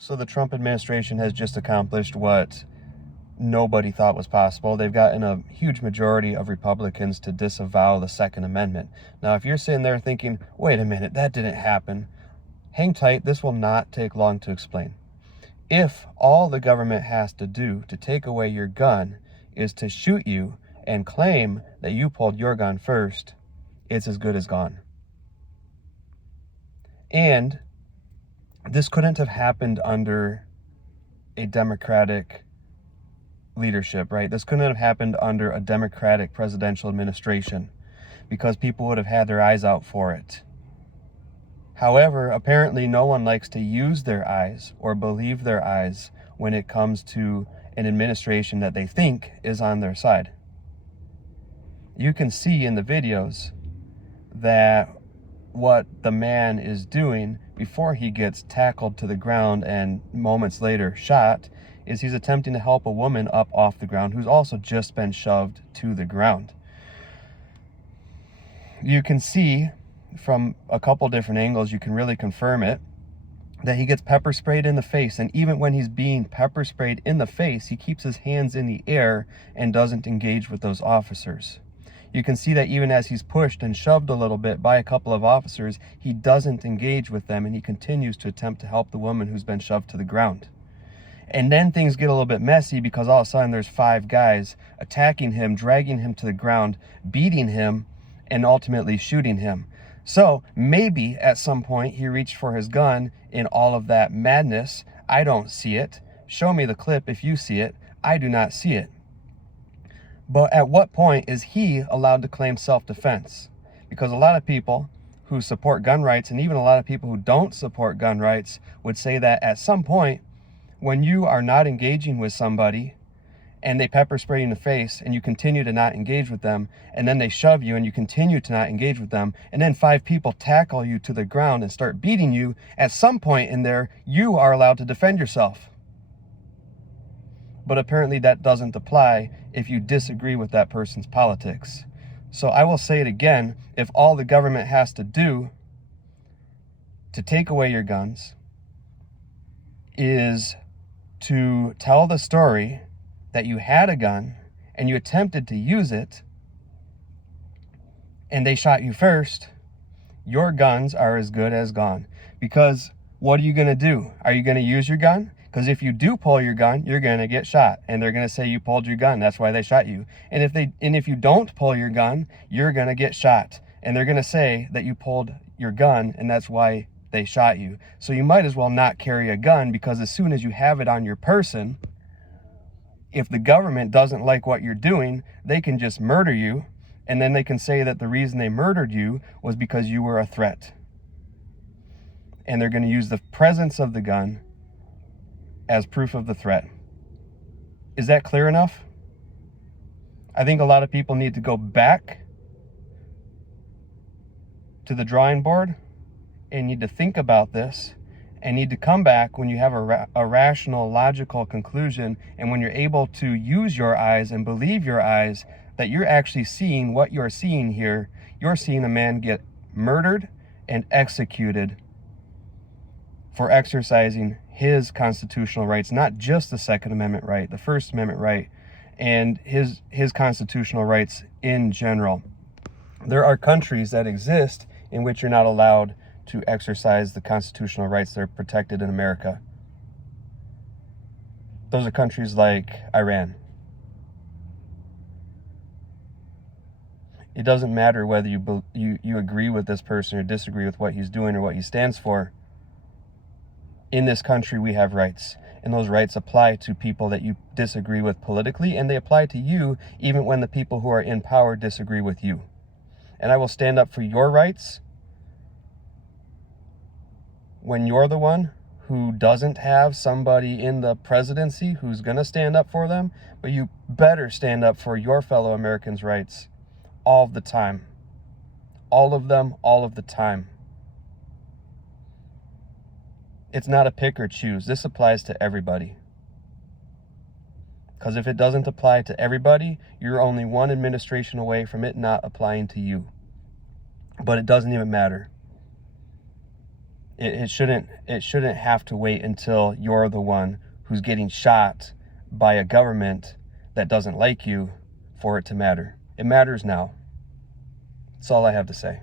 So the Trump administration has just accomplished what nobody thought was possible. They've gotten a huge majority of Republicans to disavow the Second Amendment. Now, if you're sitting there thinking, wait a minute, that didn't happen, hang tight, this will not take long to explain. If all the government has to do to take away your gun is to shoot you and claim that you pulled your gun first, it's as good as gone. And this couldn't have happened under a Democratic leadership, right? This couldn't have happened under a Democratic presidential administration because people would have had their eyes out for it. However, apparently no one likes to use their eyes or believe their eyes when it comes to an administration that they think is on their side. You can see in the videos that what the man is doing before he gets tackled to the ground and moments later shot is he's attempting to help a woman up off the ground who's also just been shoved to the ground. You can see from a couple different angles, you can really confirm it, that he gets pepper sprayed in the face. And even when he's being pepper sprayed in the face, he keeps his hands in the air and doesn't engage with those officers. You can see that even as he's pushed and shoved a little bit by a couple of officers, he doesn't engage with them and he continues to attempt to help the woman who's been shoved to the ground. And then things get a little bit messy because all of a sudden there's 5 guys attacking him, dragging him to the ground, beating him, and ultimately shooting him. So maybe at some point he reached for his gun in all of that madness. I don't see it. Show me the clip if you see it. I do not see it. But at what point is he allowed to claim self-defense? Because a lot of people who support gun rights and even a lot of people who don't support gun rights would say that at some point when you are not engaging with somebody and they pepper spray you in the face and you continue to not engage with them, and then they shove you and you continue to not engage with them, and then 5 people tackle you to the ground and start beating you, at some point in there, you are allowed to defend yourself. But apparently that doesn't apply if you disagree with that person's politics. So I will say it again, if all the government has to do to take away your guns is to tell the story that you had a gun and you attempted to use it and they shot you first, your guns are as good as gone. Because what are you going to do? Are you going to use your gun? Because if you do pull your gun, you're going to get shot and they're going to say you pulled your gun. That's why they shot you. And if you don't pull your gun, you're going to get shot and they're going to say that you pulled your gun and that's why they shot you. So you might as well not carry a gun, because as soon as you have it on your person, if the government doesn't like what you're doing, they can just murder you, and then they can say that the reason they murdered you was because you were a threat. And they're going to use the presence of the gun as proof of the threat. Is that clear enough? I think a lot of people need to go back to the drawing board and need to think about this and need to come back when you have a rational, logical conclusion, and when you're able to use your eyes and believe your eyes that you're actually seeing what you're seeing here. You're seeing a man get murdered and executed for exercising his constitutional rights, not just the Second Amendment right, the First Amendment right, and his constitutional rights in general. There are countries that exist in which you're not allowed to exercise the constitutional rights that are protected in America. Those are countries like Iran. It doesn't matter whether you agree with this person or disagree with what he's doing or what he stands for. In this country, we have rights, and those rights apply to people that you disagree with politically, and they apply to you even when the people who are in power disagree with you. And I will stand up for your rights when you're the one who doesn't have somebody in the presidency who's going to stand up for them, but you better stand up for your fellow Americans' rights all the time. All of them, all of the time. It's not a pick or choose. This applies to everybody. Because if it doesn't apply to everybody, you're only one administration away from it not applying to you. But it doesn't even matter. It shouldn't have to wait until you're the one who's getting shot by a government that doesn't like you for it to matter. It matters now. That's all I have to say.